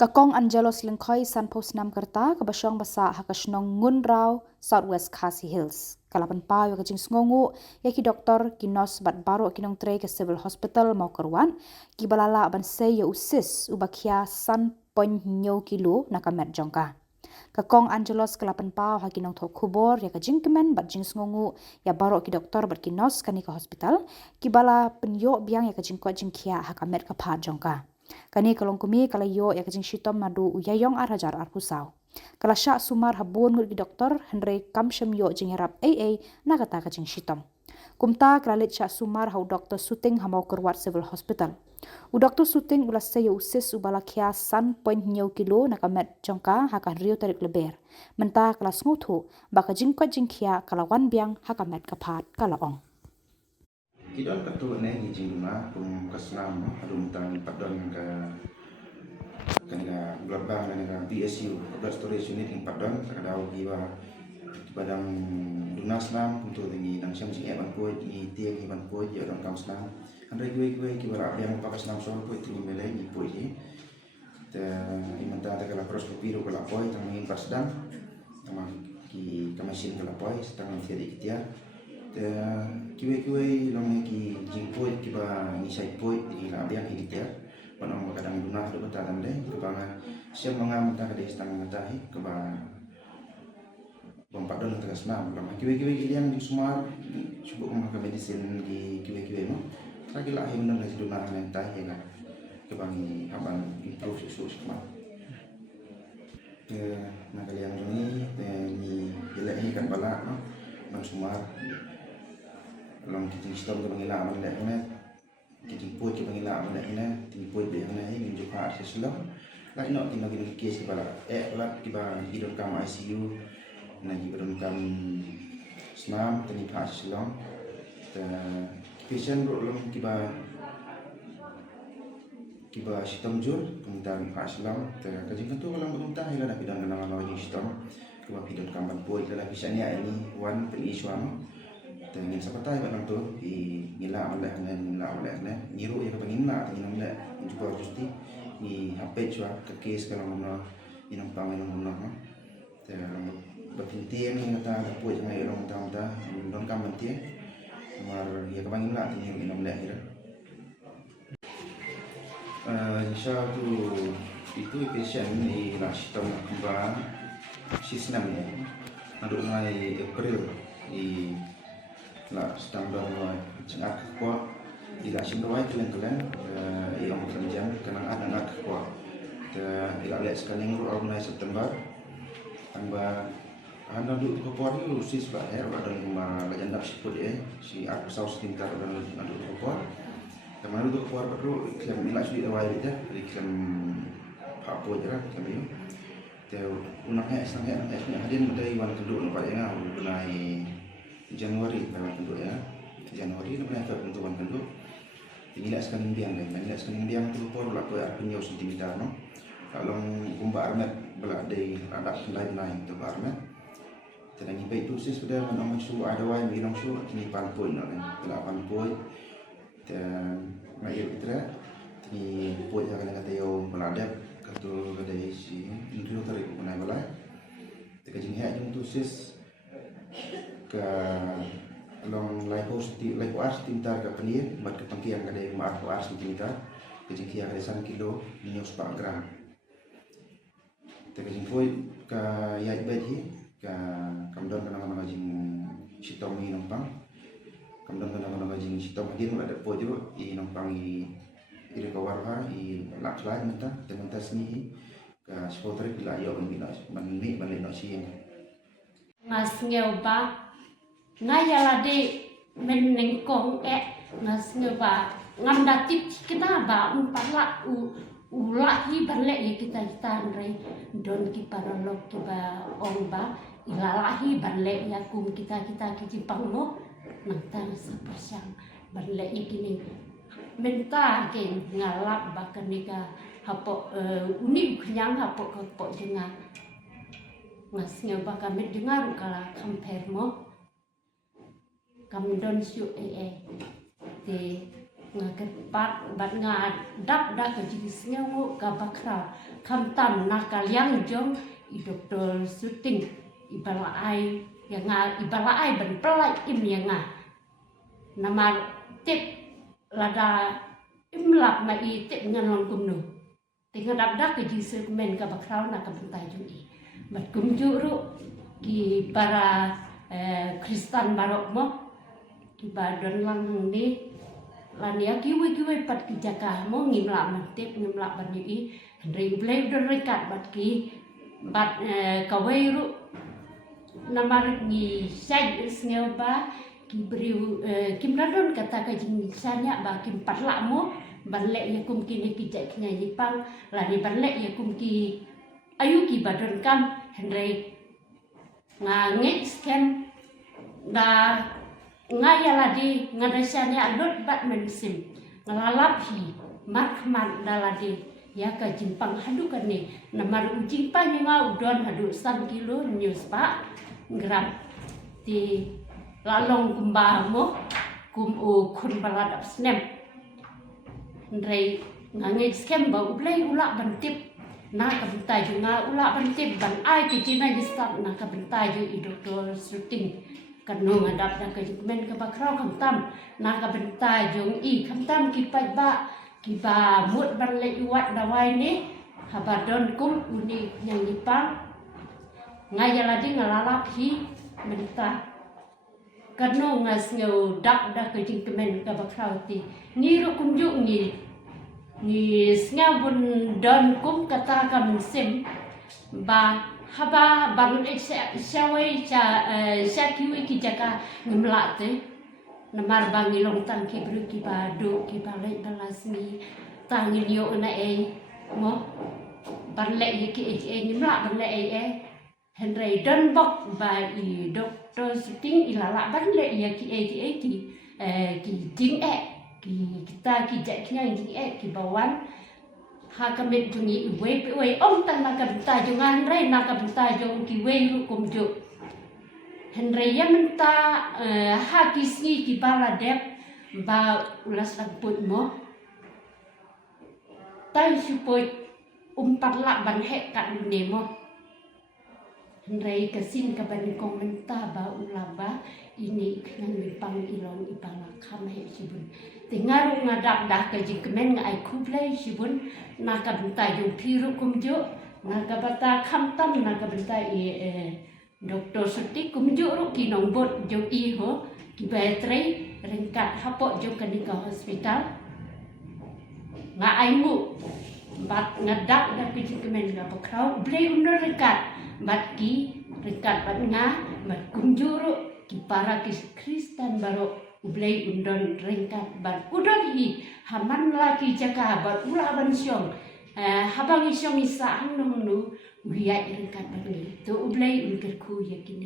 Kakong Angelos Lengkoi San Posnam Kerta kebasyong basa hakasnong Ngunrau Southwest Khasi Hills. Kalapan pa yung kajing sngongu yaki doktor kinos bat baro kinong tre ke civil hospital mau keruan ki balala ban se ya usis ubakia san pon nyo kilo nakamet jongka. Kakong Angelos kalapan pa hakinong thok kubor ya kajing kemen bat jing sngongu ya baro ki doktor bat kinos kani ke hospital ki bala penyo biang ya kajing kwa jing kia hakamet kapha jongka. Kani kalong kumi kalayo ya kajing shitom madu uyayong arhajar arpusau. Kala syak sumar habun ngut ki doktor Henry Kamshem yo jing harap AA na kata kajing shitom. Kumta kalalit syak sumar hau doktor Suting hamau kerwat civil hospital. U doktor Suting ulas saya usis ubala kia san point nyau kilo na kamet jongka hakan rio tarik leber. Menta kelas ngutu baka jing kwa jing kia kalawan biang hakamet kapat kalaong. Kita ketua ni hijing rumah pun kesenam adum tang padon ke kena gelombang dengan PSU Public Storage Unit yang padon sakadau giwa padang dunas nam untuk tinggi nang siam sing eban poit ni tiang eban poit ya dong kaus nam andai gue kiwara yang pakas nam sol poit tinggi melai ni poit ni te imanta ta kala pros kopiro kala poit tang ingin pasdang tama ki kamasin kala poit setang tiadi kitia kiwe long ki jingpoit ki ba nisai poit di labian hiditia panong kadang dunah do bataran deh ke banga siap mangam ta kade stang matahi ke ba bompadon tegas nam lama kiwe yang di sumar cukup mah ke medicine di kiwe no lagi lah yang benar dunah nan tah ya ke bangi aban improve susu semua nah kalian ini ni jelek ini kan balak no man sumar long kita sistem ke pengila aman dah ni kita pun ke pengila aman dah ni tipu dia ni minjuk hak sesuatu lah nak kita lagi kes kepala lah kita hidup kam ICU nanti hidup kam senam tani hak sesuatu patient belum kita sistem jur kemudian hak sesuatu kajian tu kalau pemerintah ialah nak bidang kenangan lagi sistem kita hidup kam pun ialah bisa ni ini one penisuan dengan siapa yang tu ngila oleh niru ya kepengina dengan oleh juga justi ni HP cua ke kes kalau mana inang pangan mana bertintian yang kata ada puas yang orang tahu don kam bertintian mar ya kepengina dengan oleh ira insya tu itu patient ni lah sistem kembang sistem ni ada mulai April di lah standar loy cengak kuat tidak simpan tu yang kalian yang kerjaan kena anak kuat tidak lihat sekarang mulai September tambah anda duduk ke kuat itu sis bayar ada lima legenda siput si aku saus tintar dan duduk ke kuat kemana duduk ke kuat baru klaim ilas di awal itu klaim apa je lah klaim itu unaknya setengah hadir mendai wan kedua nampak yang benai Januari lewat penduduk ya Januari lepas itu penentuan penduduk tinggal sekali biang dan tinggal sekali biang tu pun berlaku artinya sentimeter no kalau kumba armet belak dari adat lain tu armet dan ini baik tu sis sudah menang su ada wae minum su ini panpun no 8 poin dan maiitra ini poin yang kata yo beladap katu kedai si itu tarik menai balai tekajing ha jung tu sis ke long laipos tintar ke penir mat ke pangkian kadai maaf was tintar ke jingkia kadai 1 kilo minus 4 gram te ke jingfoi ke yai bedi ke kamdon kana mana jing sitom ni nompang kamdon kana mana jing sitom dia ada pojo i nompang i ire kawarha i laklai menta tementas ni ke spotri bila yo menni balik no siang mas ngeuba ngaya lade menengkong ngas ngeba ngandatip kita ba umpala ulahi balik ya kita andre don ki paralog ki ba omba ilalahi balik ya kum kita kijipang no nang sepersiang balik ikini menta gen ngalap bakanika hapo unik kenyang hapo dengan ngas ngeba kami dengar kala compare mo kamdon siu de ngakepat bat ngadap dah ke jenis nyawu ka bakra kamtam nakaliang jong I doktor syuting ibala ai yang ibala ai ban pelai im yang nama tip lada imlap ma I tip nganong kumnu tinggal dap ke jenis men ka bakra nak bentai jui bat kumjuru ki para Kristen barok mo ki badon lang ni lania kiwi pat ki jaka mo ngimla mantip ngimla bani Henry blay don rekat bat ki bat kawai ru namar ni sai sneu ba ki briu kim radon kata ka jing sanya ba kim patla mo banle ya kum ki ni ki jai nya Jepang lani banle ya kum ki ayu ki badon kam Henry ngangit scam da ngaya ladi ngadasane alot bat mensim ngalalap hi markman daladi ya ka jimpang hadu kan ni namar ujing pa nga udon hadu 1 kilo news pa gram di lalong kumbamo kum o kun baladap snem ndrei ngangit scam ba ublai ula bantip na kabentai juga ula bantip ban ai ki cina gistat na kabentai ju I doktor syuting kanu ngadap dah ke jukmen ke bakrau kamtam na kabentai jong I kamtam ki pai ba ki ba mut ban le iwat dawai ni habadon kum uni yang Jepang ngaya ladi ngalalap hi mentah kanu ngas ngeu dak dah ke jukmen ke bakrau ti ni ru kunjuk ni snga bun don kum kata kam sim ba haba ban syawai cha kiwi ki jaka ngimla te namar bangi long tang ki bru ki badu ki balai balasni tangil yo na mo ban le ki ngimla ban le Henry don bok ba I doktor syuting ilala ban le ki ki jing ki kita ki jaknya jing ki bawan ha kamit jungi we om tan na kabta jungan rai na kabta jong ki we ru kumju Henry ya menta ha kisni ki bala dep ba ulas put mo tai supoi patla ban he kat ne mo Henry kesin ka ban komenta ba ulaba ini knan pang ilong ibala kamai sibun tingaru ngadap dah ke jikmen ngai kublai sibun naka bentai jong piru kumjo naka bata kamtam naka bentai doktor syuting kumjo ru ki nombot jong I ho ki baterai ringkat hapok jong ke hospital nga aimu bat ngadap dah ke jikmen ga bakrau blai undor ringkat bat ki ringkat bat nga bat kumjo ru ki para Kristen baro ublai undon ringkat ban udon hi haman laki jaka bar ula ban syong habang isyong isa hang nu wiya ringkat ban to ublai ungker ku yakin